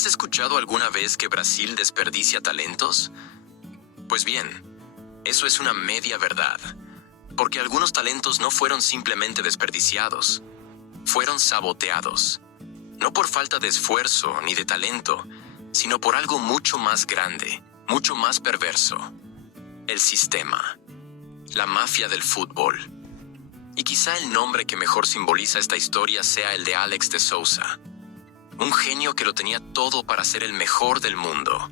¿Has escuchado alguna vez que Brasil desperdicia talentos? Pues bien, eso es una media verdad, porque algunos talentos no fueron simplemente desperdiciados, fueron saboteados. No por falta de esfuerzo ni de talento, sino por algo mucho más grande, mucho más perverso. El sistema. La mafia del fútbol. Y quizá el nombre que mejor simboliza esta historia sea el de Alex de Sousa. Un genio que lo tenía todo para ser el mejor del mundo,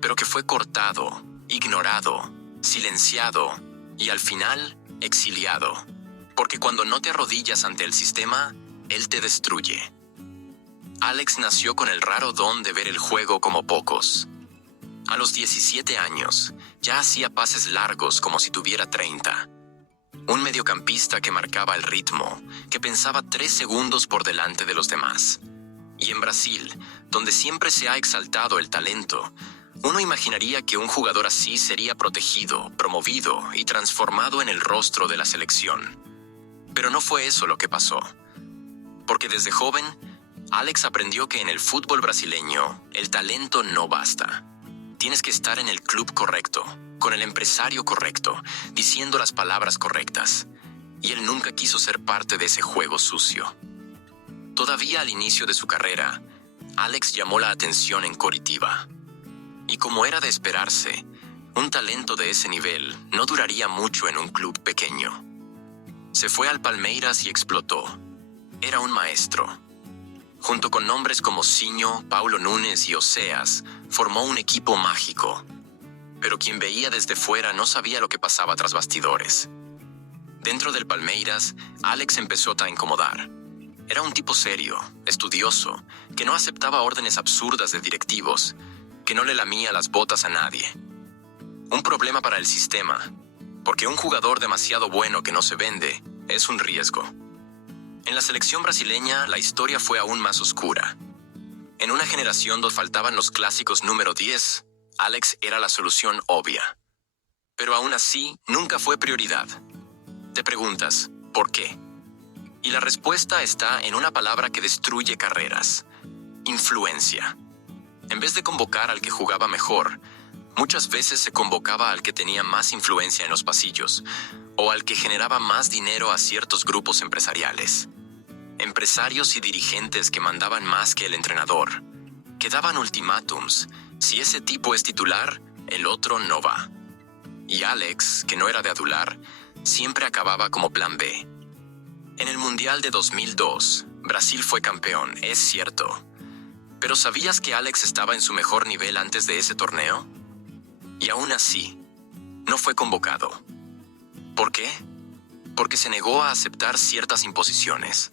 pero que fue cortado, ignorado, silenciado y al final exiliado. Porque cuando no te arrodillas ante el sistema, él te destruye. Alex nació con el raro don de ver el juego como pocos. A los 17 años, ya hacía pases largos como si tuviera 30. Un mediocampista que marcaba el ritmo, que pensaba 3 segundos por delante de los demás. Y en Brasil, donde siempre se ha exaltado el talento, uno imaginaría que un jugador así sería protegido, promovido y transformado en el rostro de la selección. Pero no fue eso lo que pasó. Porque desde joven, Alex aprendió que en el fútbol brasileño, el talento no basta. Tienes que estar en el club correcto, con el empresario correcto, diciendo las palabras correctas. Y él nunca quiso ser parte de ese juego sucio. Todavía al inicio de su carrera, Alex llamó la atención en Coritiba. Y como era de esperarse, un talento de ese nivel no duraría mucho en un club pequeño. Se fue al Palmeiras y explotó. Era un maestro. Junto con nombres como Sinho, Paulo Nunes y Oseas, formó un equipo mágico. Pero quien veía desde fuera no sabía lo que pasaba tras bastidores. Dentro del Palmeiras, Alex empezó a incomodar. Era un tipo serio, estudioso, que no aceptaba órdenes absurdas de directivos, que no le lamía las botas a nadie. Un problema para el sistema, porque un jugador demasiado bueno que no se vende es un riesgo. En la selección brasileña, la historia fue aún más oscura. En una generación donde faltaban los clásicos número 10, Alex era la solución obvia. Pero aún así, nunca fue prioridad. Te preguntas, ¿por qué? Y la respuesta está en una palabra que destruye carreras: influencia. En vez de convocar al que jugaba mejor, muchas veces se convocaba al que tenía más influencia en los pasillos, o al que generaba más dinero a ciertos grupos empresariales. Empresarios y dirigentes que mandaban más que el entrenador, que daban ultimátums: si ese tipo es titular, el otro no va. Y Alex, que no era de adular, siempre acababa como plan B. En el Mundial de 2002, Brasil fue campeón, es cierto. ¿Pero sabías que Alex estaba en su mejor nivel antes de ese torneo? Y aún así, no fue convocado. ¿Por qué? Porque se negó a aceptar ciertas imposiciones.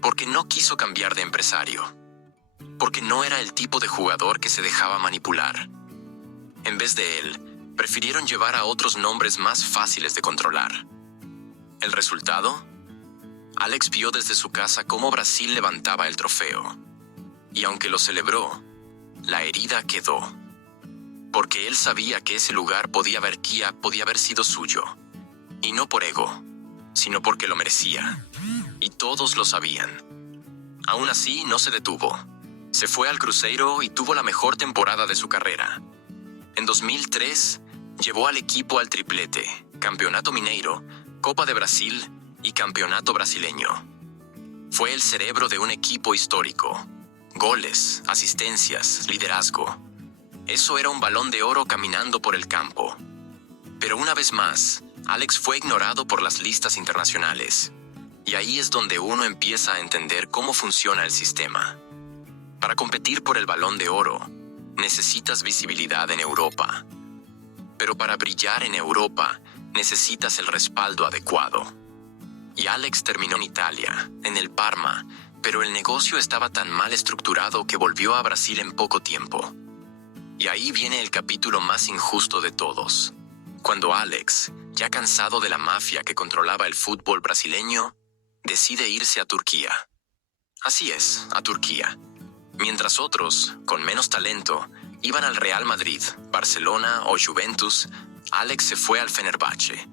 Porque no quiso cambiar de empresario. Porque no era el tipo de jugador que se dejaba manipular. En vez de él, prefirieron llevar a otros nombres más fáciles de controlar. ¿El resultado? Alex vio desde su casa cómo Brasil levantaba el trofeo. Y aunque lo celebró, la herida quedó. Porque él sabía que ese lugar podía haber sido suyo. Y no por ego, sino porque lo merecía. Y todos lo sabían. Aún así, no se detuvo. Se fue al Cruzeiro y tuvo la mejor temporada de su carrera. En 2003, llevó al equipo al triplete: Campeonato Mineiro, Copa de Brasil y Campeonato Brasileño. Fue el cerebro de un equipo histórico. Goles, asistencias, liderazgo. Eso era un Balón de Oro caminando por el campo. Pero una vez más, Alex fue ignorado por las listas internacionales. Y ahí es donde uno empieza a entender cómo funciona el sistema. Para competir por el Balón de Oro, necesitas visibilidad en Europa. Pero para brillar en Europa, necesitas el respaldo adecuado. Y Alex terminó en Italia, en el Parma, pero el negocio estaba tan mal estructurado que volvió a Brasil en poco tiempo. Y ahí viene el capítulo más injusto de todos. Cuando Alex, ya cansado de la mafia que controlaba el fútbol brasileño, decide irse a Turquía. Así es, a Turquía. Mientras otros, con menos talento, iban al Real Madrid, Barcelona o Juventus, Alex se fue al Fenerbahce.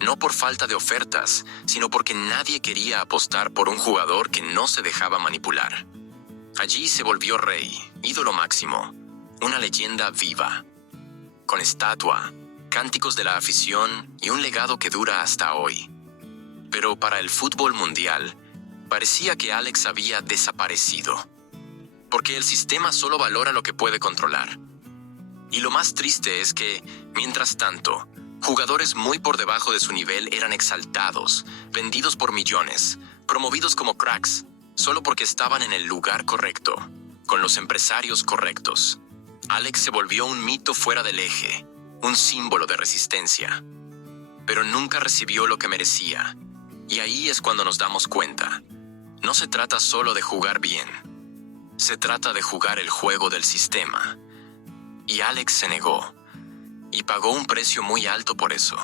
No por falta de ofertas, sino porque nadie quería apostar por un jugador que no se dejaba manipular. Allí se volvió rey, ídolo máximo, una leyenda viva, con estatua, cánticos de la afición y un legado que dura hasta hoy. Pero para el fútbol mundial, parecía que Alex había desaparecido, porque el sistema solo valora lo que puede controlar. Y lo más triste es que, mientras tanto, jugadores muy por debajo de su nivel eran exaltados, vendidos por millones, promovidos como cracks, solo porque estaban en el lugar correcto, con los empresarios correctos. Alex se volvió un mito fuera del eje, un símbolo de resistencia. Pero nunca recibió lo que merecía, y ahí es cuando nos damos cuenta. No se trata solo de jugar bien, se trata de jugar el juego del sistema. Y Alex se negó, y pagó un precio muy alto por eso.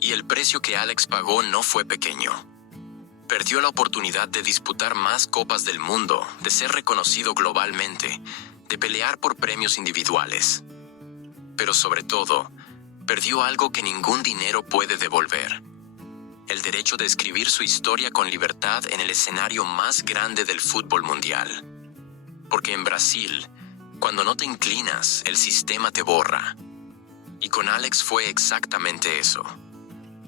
Y el precio que Alex pagó no fue pequeño. Perdió la oportunidad de disputar más copas del mundo, de ser reconocido globalmente, de pelear por premios individuales. Pero sobre todo, perdió algo que ningún dinero puede devolver: el derecho de escribir su historia con libertad en el escenario más grande del fútbol mundial. Porque en Brasil, cuando no te inclinas, el sistema te borra. Y con Alex fue exactamente eso: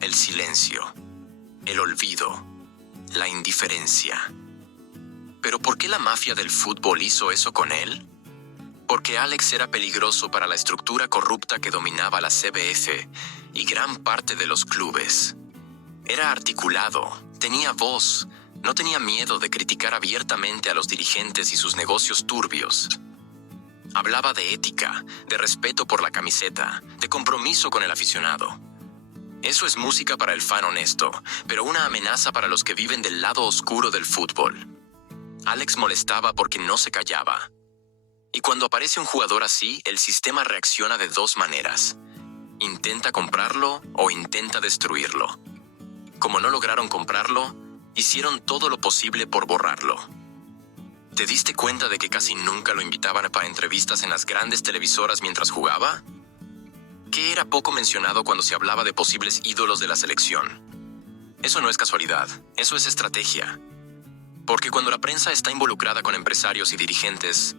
el silencio, el olvido, la indiferencia. ¿Pero por qué la mafia del fútbol hizo eso con él? Porque Alex era peligroso para la estructura corrupta que dominaba la CBF y gran parte de los clubes. Era articulado, tenía voz, no tenía miedo de criticar abiertamente a los dirigentes y sus negocios turbios. Hablaba de ética, de respeto por la camiseta, de compromiso con el aficionado. Eso es música para el fan honesto, pero una amenaza para los que viven del lado oscuro del fútbol. Alex molestaba porque no se callaba. Y cuando aparece un jugador así, el sistema reacciona de dos maneras: intenta comprarlo o intenta destruirlo. Como no lograron comprarlo, hicieron todo lo posible por borrarlo. ¿Te diste cuenta de que casi nunca lo invitaban para entrevistas en las grandes televisoras mientras jugaba? ¿Qué era poco mencionado cuando se hablaba de posibles ídolos de la selección? Eso no es casualidad, eso es estrategia. Porque cuando la prensa está involucrada con empresarios y dirigentes,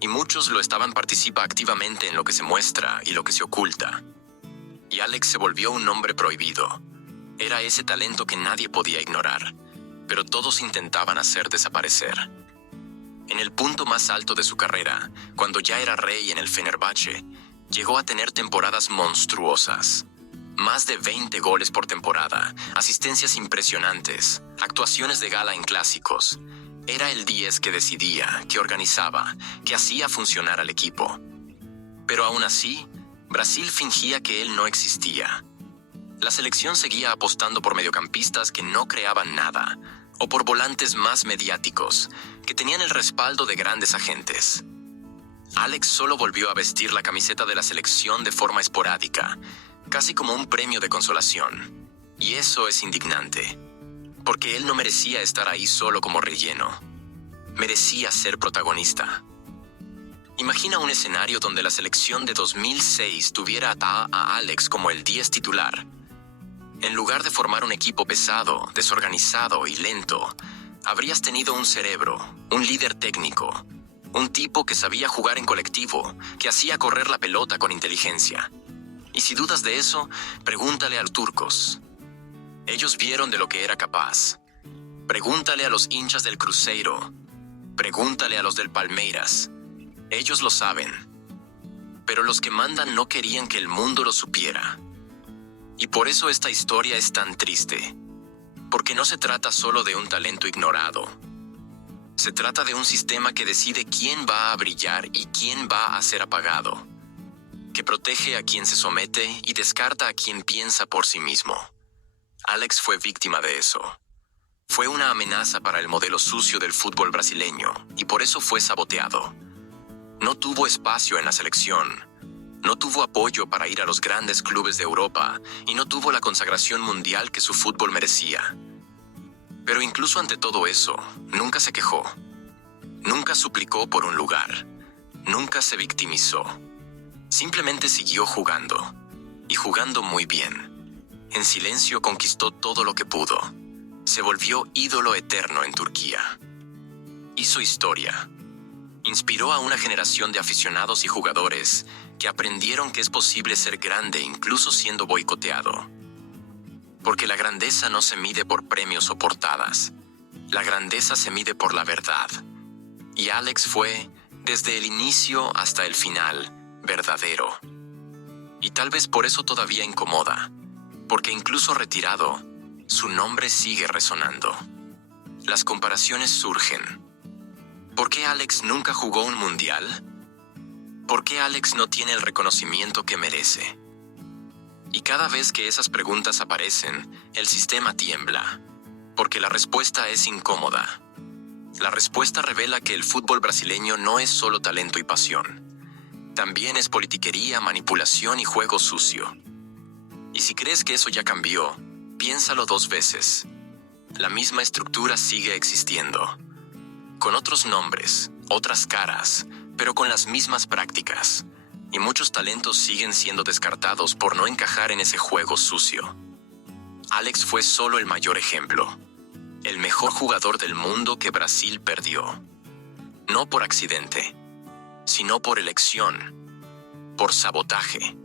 y muchos lo estaban, participa activamente en lo que se muestra y lo que se oculta. Y Alex se volvió un nombre prohibido. Era ese talento que nadie podía ignorar, pero todos intentaban hacer desaparecer. En el punto más alto de su carrera, cuando ya era rey en el Fenerbahce, llegó a tener temporadas monstruosas. Más de 20 goles por temporada, asistencias impresionantes, actuaciones de gala en clásicos. Era el 10 que decidía, que organizaba, que hacía funcionar al equipo. Pero aún así, Brasil fingía que él no existía. La selección seguía apostando por mediocampistas que no creaban nada, o por volantes más mediáticos, que tenían el respaldo de grandes agentes. Alex solo volvió a vestir la camiseta de la selección de forma esporádica, casi como un premio de consolación. Y eso es indignante, porque él no merecía estar ahí solo como relleno. Merecía ser protagonista. Imagina un escenario donde la selección de 2006 tuviera a Alex como el 10 titular. En lugar de formar un equipo pesado, desorganizado y lento, habrías tenido un cerebro, un líder técnico, un tipo que sabía jugar en colectivo, que hacía correr la pelota con inteligencia. Y si dudas de eso, pregúntale a los turcos. Ellos vieron de lo que era capaz. Pregúntale a los hinchas del Cruzeiro. Pregúntale a los del Palmeiras. Ellos lo saben. Pero los que mandan no querían que el mundo lo supiera. Y por eso esta historia es tan triste. Porque no se trata solo de un talento ignorado. Se trata de un sistema que decide quién va a brillar y quién va a ser apagado. Que protege a quien se somete y descarta a quien piensa por sí mismo. Alex fue víctima de eso. Fue una amenaza para el modelo sucio del fútbol brasileño y por eso fue saboteado. No tuvo espacio en la selección. No tuvo apoyo para ir a los grandes clubes de Europa y no tuvo la consagración mundial que su fútbol merecía. Pero incluso ante todo eso, nunca se quejó. Nunca suplicó por un lugar. Nunca se victimizó. Simplemente siguió jugando. Y jugando muy bien. En silencio conquistó todo lo que pudo. Se volvió ídolo eterno en Turquía. Hizo historia. Inspiró a una generación de aficionados y jugadores que aprendieron que es posible ser grande incluso siendo boicoteado. Porque la grandeza no se mide por premios o portadas. La grandeza se mide por la verdad. Y Alex fue, desde el inicio hasta el final, verdadero. Y tal vez por eso todavía incomoda, porque incluso retirado, su nombre sigue resonando. Las comparaciones surgen. ¿Por qué Alex nunca jugó un mundial? ¿Por qué Alex no tiene el reconocimiento que merece? Y cada vez que esas preguntas aparecen, el sistema tiembla, porque la respuesta es incómoda. La respuesta revela que el fútbol brasileño no es solo talento y pasión. También es politiquería, manipulación y juego sucio. Y si crees que eso ya cambió, piénsalo 2 veces. La misma estructura sigue existiendo. Con otros nombres, otras caras, pero con las mismas prácticas. Y muchos talentos siguen siendo descartados por no encajar en ese juego sucio. Alex fue solo el mayor ejemplo. El mejor jugador del mundo que Brasil perdió. No por accidente, sino por elección, por sabotaje,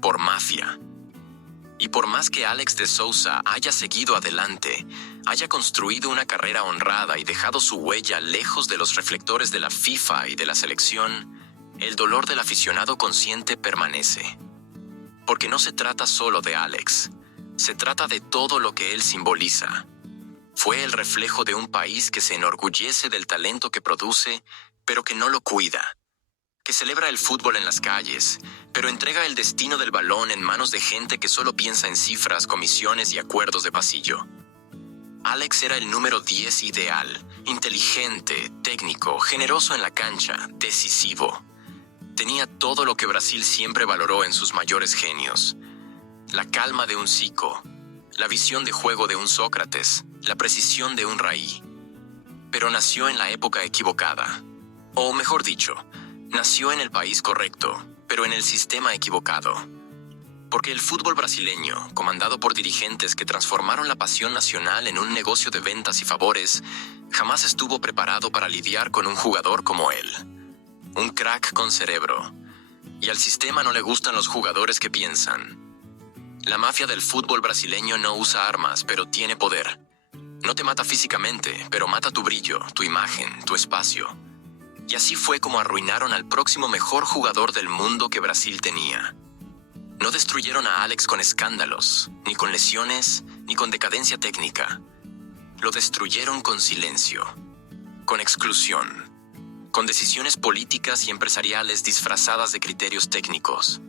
por mafia. Y por más que Alex de Sousa haya seguido adelante, haya construido una carrera honrada y dejado su huella lejos de los reflectores de la FIFA y de la selección, el dolor del aficionado consciente permanece. Porque no se trata solo de Alex, se trata de todo lo que él simboliza. Fue el reflejo de un país que se enorgullece del talento que produce, pero que no lo cuida. Que celebra el fútbol en las calles, pero entrega el destino del balón en manos de gente que solo piensa en cifras, comisiones y acuerdos de pasillo. Alex era el número 10 ideal, inteligente, técnico, generoso en la cancha, decisivo. Tenía todo lo que Brasil siempre valoró en sus mayores genios. La calma de un Zico, la visión de juego de un Sócrates, la precisión de un Raí. Pero nació en la época equivocada. O mejor dicho, nació en el país correcto, pero en el sistema equivocado. Porque el fútbol brasileño, comandado por dirigentes que transformaron la pasión nacional en un negocio de ventas y favores, jamás estuvo preparado para lidiar con un jugador como él. Un crack con cerebro. Y al sistema no le gustan los jugadores que piensan. La mafia del fútbol brasileño no usa armas, pero tiene poder. No te mata físicamente, pero mata tu brillo, tu imagen, tu espacio. Y así fue como arruinaron al próximo mejor jugador del mundo que Brasil tenía. No destruyeron a Alex con escándalos, ni con lesiones, ni con decadencia técnica. Lo destruyeron con silencio, con exclusión, con decisiones políticas y empresariales disfrazadas de criterios técnicos.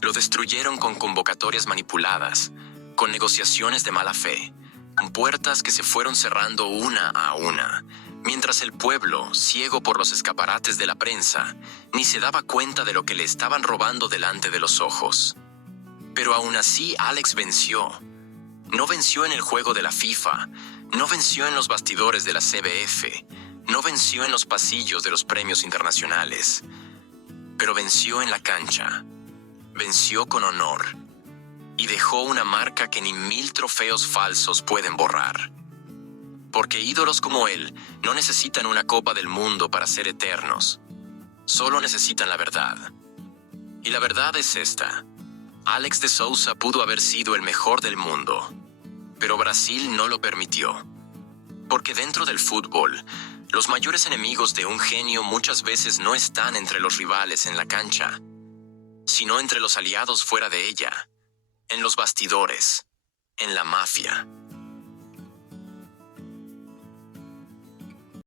Lo destruyeron con convocatorias manipuladas, con negociaciones de mala fe, con puertas que se fueron cerrando una a una, mientras el pueblo, ciego por los escaparates de la prensa, ni se daba cuenta de lo que le estaban robando delante de los ojos. Pero aún así Alex venció. No venció en el juego de la FIFA, no venció en los bastidores de la CBF, no venció en los pasillos de los premios internacionales, pero venció en la cancha, venció con honor, y dejó una marca que ni 1000 trofeos falsos pueden borrar. Porque ídolos como él no necesitan una Copa del Mundo para ser eternos, solo necesitan la verdad. Y la verdad es esta: Alex de Sousa pudo haber sido el mejor del mundo, pero Brasil no lo permitió. Porque dentro del fútbol, los mayores enemigos de un genio muchas veces no están entre los rivales en la cancha, sino entre los aliados fuera de ella, en los bastidores, en la mafia.